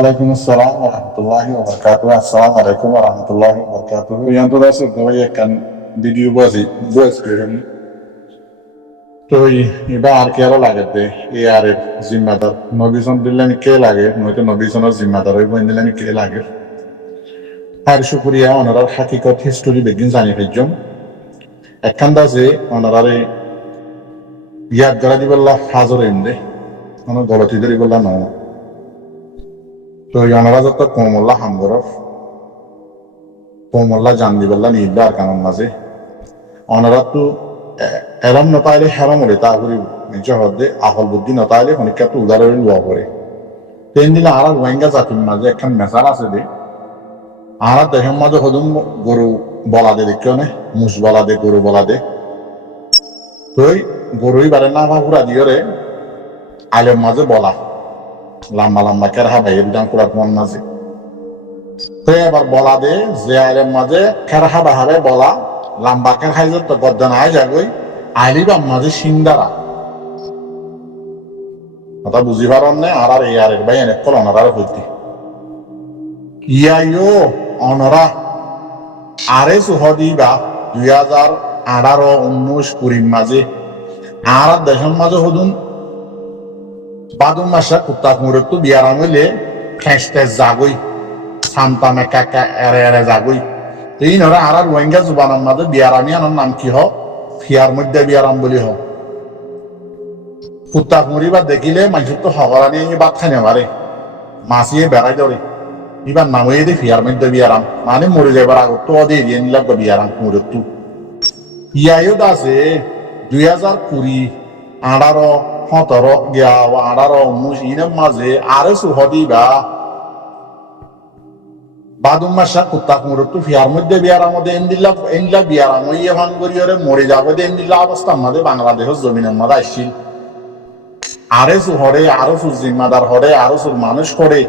Waalaikum assalam warahmatullahi wabarakatuh. Assalamualaikum warahmatullahi wabarakatuh. Yang tu rasa kebanyakan video voice kirim. তো এবার কেরা লাগাতে এ আর এর জিম্মাদার নবীজন দিলে আমি কে লাগে নয়তো নবীজনের জিম্মাদার ওই বই দিলে আমি কে লাগে আর শুক্রিয়া ওনারার হাকিকত হিস্টোরি বেগিন জানি ফেলছম একখান দাসে ওনারারে ইয়াদ করা দিবল্লা হাজর এমদে কোনো গলতি ধরি বললা ন তো ওনারা যত কোমল্লা হামগরফ কোমল্লা জান দিবল্লা নিবা আর কারণ মাঝে ওনারা তো এরম নতাইলে হেরম হলে তা করি নিজে হদে আহল বুদ্ধি নতাইলে অনেকটা তো উদাহরণ লওয়া পড়ে তেন দিলে আর রোহিঙ্গা জাতির মাঝে একখান মেসাল আছে দে আর দেহের মাঝে হদুম গরু বলা দে দেখিও নে মুস বলা দে গরু বলা দে তুই গরুই বারে না ভাবুরা দিওরে আলের মাঝে বলা লম্বা লম্বা কেরহা বাইয়ের দাম করার মন মাঝে তো এবার বলা দে যে আলের মাঝে কেরহা বাহারে বলা লম্বা কেরহাই যে তো গদ্দান আয় যাগই আলিবাম মাঝে সিন্দারা কথা বুঝি পারেন না আর এই আর ভাই অনেক কল অনারার হইতে ইয়াইও অনরা আরে সুহদি বা 2018-19-20 মাঝে আর দেশের মাঝে হদুন বাদুম মাসা কুত্তা মুরে তো বিয়ারাম হইলে খেঁচতে যাগই সান্তা মেকা এরে এরে যাগই এই নরা আর রোহিঙ্গা জুবানের মাঝে বিয়ারামি আনার নাম কি হয় ফিয়ার মধ্যে বিয়ারাম বলি হোক কুত্তা মরিবার দেখিলে মানুষ তো হগরা নিয়ে ভাত খাই নেবারে মাছিয়ে বেড়াই ধরে এবার নামে দে ফিয়ার মধ্যে বিয়ারাম মানে মরে যাবার আগত তো অদে এরিয়ে নিলাম বিয়ারাম মরে তু ইয়াইও দাসে 2020-18-17 গিয়া 18-19 ইনের মাঝে আরে সুহদি বা বাদুম মাসা কুত্তা মুরত ফিয়ার মধ্যে বিয়ারাম মধ্যে এনদিল্লা বিয়ারাম ইয়ে ভান করিয়রে মরে যাবে দে এনদিল্লা অবস্থার মাঝে বাংলাদেশের জমিনের মাঝে আসছিল আরে সু হরে আরো সু জিম্মাদার হরে আরো সু মানুষ করে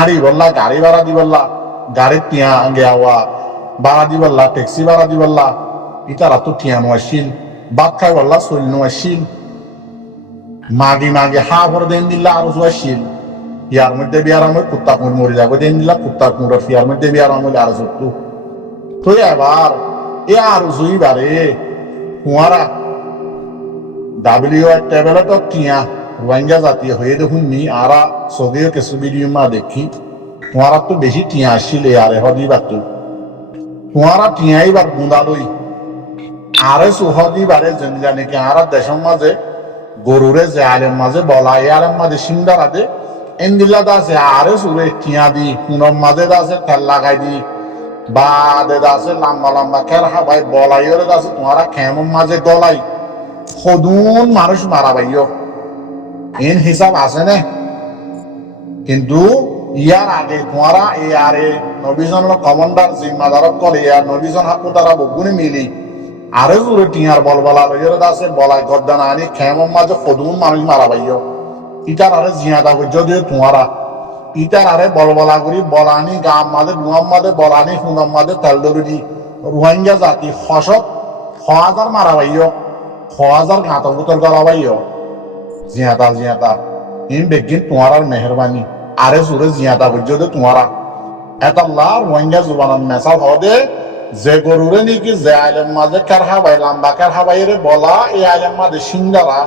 আড়ি বললা গাড়ি ভাড়া দি বললা গাড়ির টিয়া গেওয়া ভাড়া দি বললা ট্যাক্সি ভাড়া দি বললা ইতারা তো টিয়ানো আসছিল বাদ খাই বললা চলিনো আসছিল মাগি হা ভরে দেন দিল্লা আরো আসছিল ইয়ার মধ্যে বিয়ারাম হয়ে কুত্তা কুমড় মরে যাবে দেন দিলা কুত্তা কুমড় ফিয়ার মধ্যে বিয়ারাম হলে আরো সত্তু তো এবার এ আরো জুইবারে কুয়ারা ডাব্লিউ টেবলেট টিয়া রোহিঙ্গা জাতীয় হয়ে দেখুন নি আরা সগেও কিছু ভিডিও মা দেখি কুয়ারা তো বেশি টিয়া আসছিল আরে হদি বাতু কুয়ারা টিয়াই বার গুঁদা লই আরে সুহদি বারে জানি কি আরা দেশের মাঝে গরুরে যে আলের মাঝে বলা এ আলের মাঝে সিন্দারা দে এন্দিল্লা দাসে আরে সুরে টিয়া দি কুনম মাঝে দাসে তেল লাগাই দি বাদে দাসে লম্বা লম্বা খের হাবাই বলাই ওরে দাসে তোমারা খেমন মাঝে গলাই সদুন মানুষ মারা বাইও এন হিসাব আছে না কিন্তু ইয়ার আগে তোমারা এই আরে নবীজনের কমান্ডার জিম্মাদারক করে ইয়ার নবীজন হাকু তারা বগুনি মিলি আরে জোরে টিয়ার বলবলা লইরে দাসে বলাই গদ্দান আনি খেমন মাঝে সদুন মানুষ মারা বাইও ইটার আরে জিয়াদা করছ দিয়ে তোমারা ইটার আরে বলবলা করি বলানি গাম মাঝে গুয়াম মাঝে বলানি হুনাম মাঝে তেল দরি রোহিঙ্গা জাতি হসত 1000 মারা বাইও 1000 ঘাতক বুতর গলা বাইও জিয়াদা ইন বেগিন তোমার মেহরবানি আরে সুরে জিয়াদা করছ দিয়ে তোমারা এতাল্লাহ রোহিঙ্গা জুবানার মেসাল হদে যে গরুরে নাকি যে আইলের মাঝে কারহা বাই লাম্বা কারহা বাইরে বলা এই আইলের মাঝে সিঙ্গারা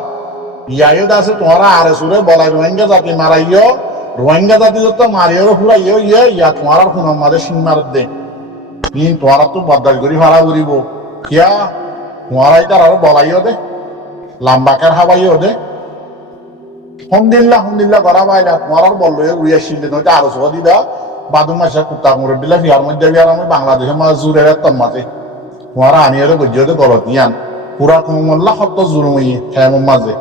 ইয়াইও দাসে তোমারা আরে সুরে বলাই রোহিঙ্গা জাতি মারাইও রোহিঙ্গা জাতি যত মারিও ফুরাইও ইয়া তোমার হুনাম মাঝে সিং মার দে তোমারা তো বদাল করি ভাড়া করিব কিয়া তোমারাই তার আরো বলাইও দে লাম্বা কারহা বাইও দে হমদিল্লা করা বাইরা তোমার আর বললো উড়িয়া শিললে নয়তো আরো সহ দিবা বাদুম মাসে কুত্তা মুড়ে দিলা ফিয়ার মধ্যে বিয়ার আমি বাংলাদেশের মাঝে জুড়ে তম মাঝে তোমারা আনিয়ারে গজ্জতে গলত ইয়ান পুরা কুমল্লা সত্য জুরুমি খেমন মাঝে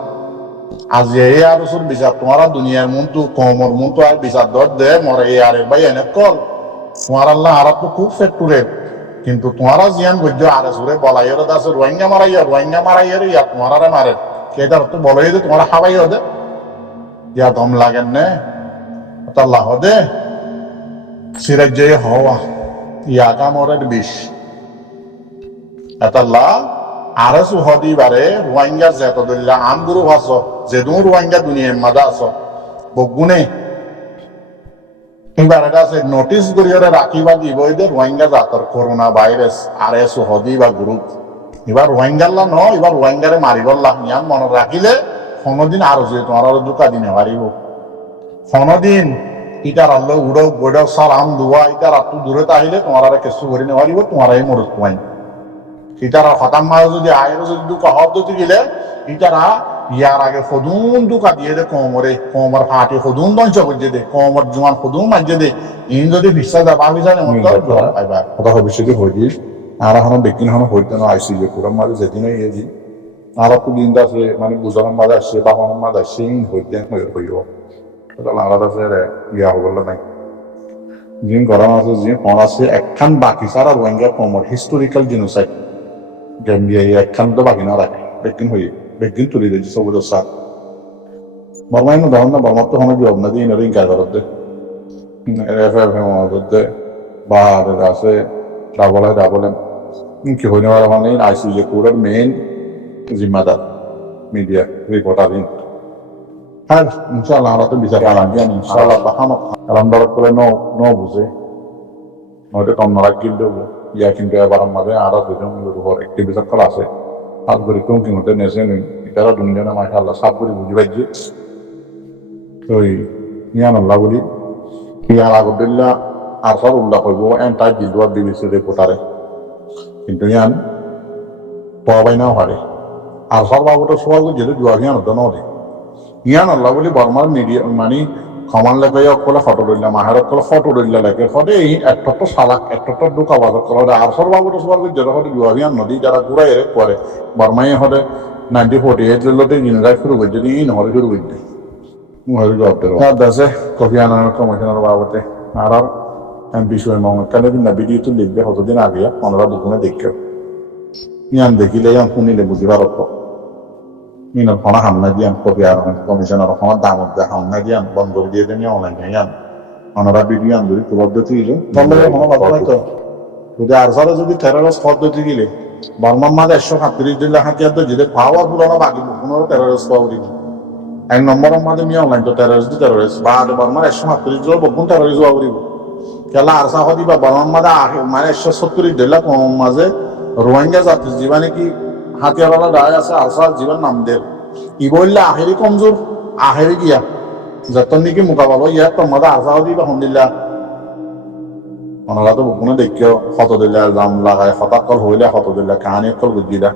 আজ এই আরো সুর বিচার তোমারা দুনিয়ার মনটু কমর মনটু আর বিচার দর দে মরে এই আরে ভাই এনে কল তোমার আল্লাহ আর তো খুব ফেক্টুরে কিন্তু তোমারা জিয়ান গজ্জ আরে সুরে বলাইয়ের দাসে রোহিঙ্গা মারাইয়ের ইয়া তোমারা মারে কেটার তো বলাই দে তোমারা খাবাইও দে ইয়া দম লাগেন নে আল্লাহ দে সিরাজ হওয়া ইয়া কামরের বিষ এতাল্লাহ আরে সুহদি বারে রোহিঙ্গা যেতদুল্লাহ আমগুরু ভাস যেদু রোহিঙ্গা দুনিয়ার মাদা আস বগুনে এবার এটা আছে নোটিস করিয়ে রাখিবা দিব যে রোহিঙ্গা জাতর করোনা ভাইরাস আর এস হদি বা গ্রুপ এবার রোহিঙ্গাল্লা ন এবার রোহিঙ্গারে মারিবল্লা ইয়ান মনে রাখিলে কোনোদিন আরো যে তোমার আরো দুকা দিনে পারিব কোনোদিন ইটার আল্লাহ উড়ো বড় সালাম দুয়া ইটার আত্মু দূরে তাহিলে তোমার আর কিছু করে নেওয়া পারিব তোমার এই মরত কুমাই ইটারা হতাম মাঝে যদি আয়ের যদি দুকা হব যদি গেলে ইটারা ইয়ার আগে সদুন দুকা দিয়ে দে কোমর হাঁটি সদুন দঞ্চ করছে দে কোমর জোয়ান সদুন মাঝে দে ইন যদি বিশ্বাস যাবা বিচারে কথা ভবিষ্যতে হয়ে আর এখন বেকিন হন হইতে না আইসি যে পুরান মাঝে যেদিন ইয়েছি আর একটু দিন আছে মানে বুঝানোর মাঝে আসছে বা হনের মাঝে আসছে ইন হইতে হইব আলাদা ইয়া হবল নাই জিন গরম আছে জিন ফোন আছে একখান বাকি সারা রোহিঙ্গা কোমর হিস্টোরিক্যাল জিনোসাইড গেম্বিয়া একখান তো বাকি না রাখে বেকিন হয়ে বেকিন তুলি দিয়েছে সবুজ সার বর্মাই না ধরন না বর্মার তো হনে জবাব না দিয়ে ইনারে ইনকার করতে বা আছে ডাবলে কি হইনে মানে আইসি যে পুরোর মেইন জিম্মাদার মিডিয়া রিপোর্টার হ্যাঁ ইনশাআল্লাহ আমরা তো বিচার পালাম ইনশাআল্লাহ বাহানো আলহামদুলিল্লাহ করে ন বুঝে নয়তো কম নারাজ কিন্তু ইয়া কিন্তু এবার আমাদের আরো দুজন উপর একটি বিচার করা আছে সাত করে কেউ কি হতে নেছে এটারা দুজনে মাশাআল্লাহ সাত করে বুঝি পাইছে তো ইয়ান আল্লাহ বলি ইয়ার আগুদুল্লাহ আর সব উল্লাহ করবো এন্টার জিলুয়ার বিবিসি রিপোর্টারে কিন্তু ইয়ান পাওয়াই নাও হারে আর সব বাবুটা সবাই যেটা জুয়া ইয়ান হতো নদী ইয়ান আল্লাহ বলি বর্মার মিডিয়া মানে সমান লেগে অকলে ফটো ধরলাম মাহের অকলে ফটো ধরলে লাগে ফটে এই একটা সালাক একটা দুকা বাজার করা আর সব বাবুটা সবার যেটা হতে জুয়া ইয়ান নদী যারা ঘুরাই করে বর্মাই হতে 1948 লতে জিনরাই শুরু করছে ইন হরে শুরু করছে হরে জবাব দেওয়া আছে কফি আনার কমিশনার বাবতে আর বিষয় মমতানে দিন না ভিডিও তো লিখবে কতদিন আগে ওনারা দুপুরে দেখে ইয়ান দেখিলে ইয়ান শুনিলে বুঝি পারত মিনার ফোনা হামনা দিয়ান কপি আর কমিশনার ফোনা দামত দেয় হামনা দিয়ান বন্ধ দিয়ে দেন অনলাইন ইয়ান ওনারা ভিডিও আন ধরি পদ্ধতি গেলে তাহলে কোনো কথা নাই তো যদি আর সারা যদি টেররিস্ট পদ্ধতি গেলে বর্মার মাঝে 137 দিলে হাতিয়ার তো যদি পাওয়ার পুরোনো বাকি কোনো টেররিস্ট পাওয়া দিবে এক নম্বরের মাঝে মি অনলাইন তো টেররিস্ট বা বর্মার 137 জন বকুন টেররিস্ট পাওয়া দিব কেলা আর সাহদি বা বর্মার মাঝে মানে 170 দিলে কম মাঝে রোহিঙ্গা জাতি জীবনে কি হাতিয়ারওয়ালা দায় আছে আরসার জীবন নাম দেব ই বললে আহেরি কমজোর আহেরি গিয়া যতন নাকি মোকাবেলা ইয়া তোমাদের আরসা হদি বা হন্দিল্লা ওনারা তো বকুনে দেখিও ফত দিল্লা জাম লাগায় হতাকল হইলে ফত দিল্লা কাহানি অকল বুঝিলা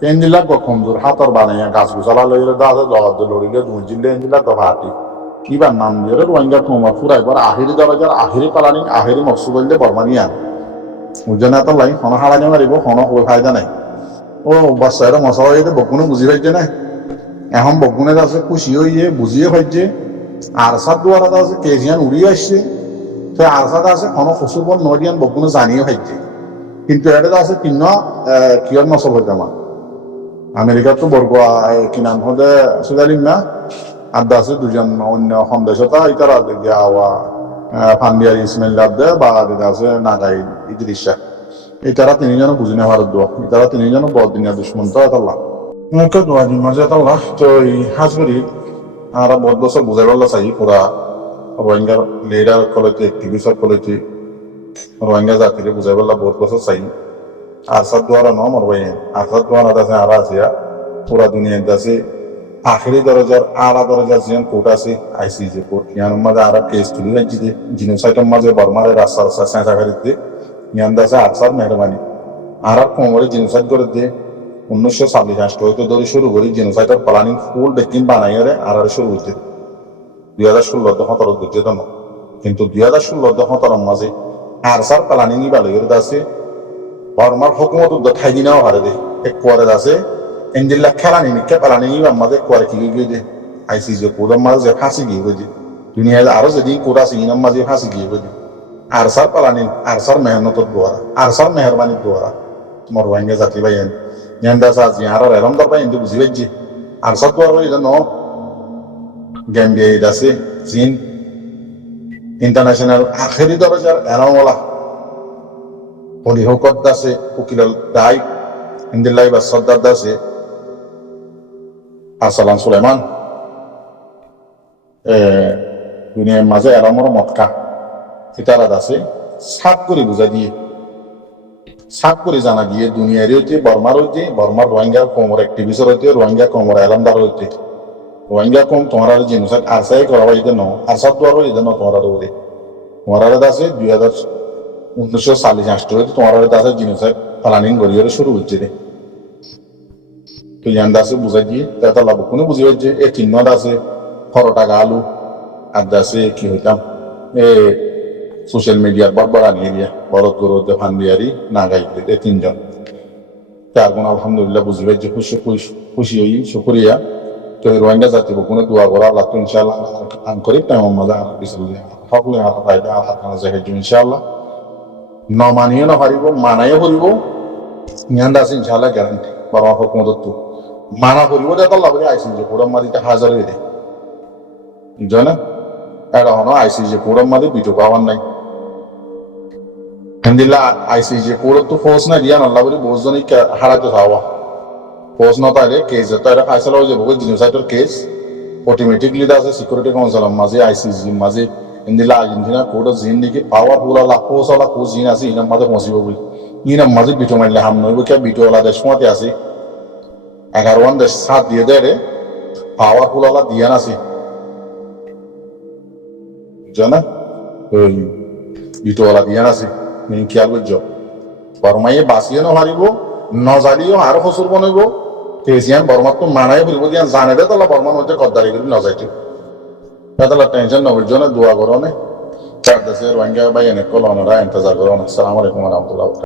তেন দিল্লা কমজোর হাতর বানাইয়া গাছ গুছালা লইলে দাঁড়ে জগত লড়িলে দুজিলে এন দিল্লা তো হাতি কিবার নাম দিয়ে রোহিঙ্গা তোমার ফুরাইবার আহেরি দরজার আহেরি পালানি আহেরি মকসু করলে বর্মানিয়া বুঝে তো লাই হন হারানি মারিব হন হয়ে ফায়দা নাই ও বাচ্চারা মশা হয়ে বকুনে বুঝি পাইছে না এখন বকুনে আছে খুশি হইয়ে বুঝিয়ে পাইছে আর সাত দুয়ারা আছে কেজিয়ান উড়িয়ে আসছে তো আর সাথে আছে কোনো ফসুর পর নদিয়ান বকুনে জানিয়ে পাইছে কিন্তু এটা আছে তিন কিয়র মশল হইতে আমার আমেরিকার তো বর্গ কি নাম হলে সুদালিম না আর আছে দুজন অন্য সন্দেশতা ইতারা গিয়া ফান্ডিয়ার ইসমাইল দে বা আছে নাগাই ইদ্রিসা এই তারা তিনজন বুঝি না ভারত দোয়া তারা তিনজন বড় দিনের দুশ্মন তো আল্লাহ দোয়া দিন মাঝে আল্লাহ তো এই হাজবেরি আর বহুত বছর বুঝাই পারলা চাই পুরা রোহিঙ্গার লিডার কলেজে অ্যাক্টিভিস্ট কলেজে রোহিঙ্গা জাতিরে বুঝাই পারলা বহুত বছর চাই আরসাদ দোয়ারা ন মরবাই আরসাদ দোয়ারা আছে আর আছে পুরা দুনিয়া আছে আখেরি দরজার আড়া দরজার যেন কোর্ট আছে আইসিজে কোর্ট ইয়ার মাঝে আর কেস তুলি রাখছি জিনোসাইটের মাঝে বর্মারের রাস্তা চেঁচাকারিতে ইয়ান দাসে আরসার মেহরবানি আর কোমরে জিনোসাইড করে দিয়ে 1940 হয়তো ধরে শুরু করি জিনোসাইটের প্ল্যানিং ফুল বেকিং বানাই আর শুরু হইতে 2016 বুঝতে তো কিন্তু 2016 মাঝে আরসার প্ল্যানিংই ভালো করে আছে বর্মার হুকুমত ঠাই দিনাও হারে দে এক পরে আছে এনজিল্লা খেলা নিকে প্ল্যানিংই মাঝে করে কি গিয়ে আইসিজে কোডের মাঝে ফাঁসি গিয়ে গেছে দুনিয়ায় আরো যেদিন কোড আছে ইনার মাঝে ফাঁসি গিয়ে গেছে আরসার প্ল্যানিং আরসার মেহনতর দ্বারা আরসার মেহরবানির দ্বারা তোমার রোহিঙ্গা জাতি ভাই Nyanda sa ziara relam da bayin du ziveji arsat war wali no Gambia idase zin international akhiri darajar erawala poli hokot dase ukilal dai indilai ba saddar dase Arsalan Sulaiman dunia maze eramor motka ফিতারাত আছে সাত করে বুঝা দিয়ে সাত করে জানা দিয়ে দুনিয়ার হইতে বর্মার রোহিঙ্গা কমর অ্যাক্টিভিস্ট হইতে রোহিঙ্গা কমর এলামদার হইতে রোহিঙ্গা কম তোমার জিনিসাত আরসাই করা হইতে ন আরসাদ দোয়ার হইতে ন তোমার ওরে তোমার আছে 2019 হইতে তোমার আছে জিনিসাত প্ল্যানিং করিয়ে শুরু হচ্ছে রে তো ইয়ান আছে বুঝাই দিয়ে তাতে লাভ কোনো বুঝি হচ্ছে এ চিহ্নত আছে 100 টাকা আলু আর দাসে কি হইতাম এ সোশ্যাল মিডিয়ার বড় নিয়ে দিয়া বরত গরত ফান দিয়ারি না গাইতে এ তিনজন তার কোন আলহামদুলিল্লাহ বুঝবে যে খুশি হই শুকরিয়া তো রোহিঙ্গা জাতি কোনো দোয়া করা আল্লাহ তো ইনশাআল্লাহ আন করি তাই মজা বিসমিল্লাহ সকলে ফায়দা আল্লাহ জাহেজ ইনশাআল্লাহ ন মানিও না পারিব মানাইও করিব নিয়ান্দ আছে ইনশাআল্লাহ গ্যারান্টি বড় হুকুমত তো মানা করিব এটা আল্লাহ বলে আইসি যে পুরো মারিতে হাজার হয়ে দেয় জানা এটা হনো আইসি যে পুরো মারি বিটো পাওয়ার নাই হিন্দিলা আইসি যে পুরো তো ফোর্স না দিয়া আল্লাহ বলে বহুজনই হারাতে খাওয়া ফোর্স না তাইলে কেস এটা ফাইসালা হয়ে যাবো জিনোসাইডের কেস অটোমেটিকলি আছে সিকিউরিটি কাউন্সিল মাঝে আইসিজি মাঝে হিন্দিলা আর্জেন্টিনা কোর্ট জিন দিকে পাওয়ারফুল আলা ফোর্সওয়ালা কোচ জিন আছে ইনার মাঝে পৌঁছিব বলি ইনার মাঝে বিটো মারলে হাম নইব কে বিটোওয়ালা দেশ মতে আছে 11 দেশ সাথ দিয়ে দেয় রে পাওয়ারফুল আলা দিয়ান আছে জানা ওই বিটোওয়ালা দিয়ান আছে মেন খেয়াল করছো বর্মাইয়ে বাঁচিয়ে নহারিব নজারিও আরো ফসল বনাইব কেজিয়ান বর্মার তো মানাই ফেলব দিয়া জানে দে তাহলে বর্মার মধ্যে গদ্দারি করে নজাইতে তাহলে টেনশন নবের জন্য দোয়া করো না চার দেশে রোহিঙ্গা ভাই এনে কলনরা ইন্তজার করো না আসসালামু আলাইকুম ওয়া রাহমাতুল্লাহ।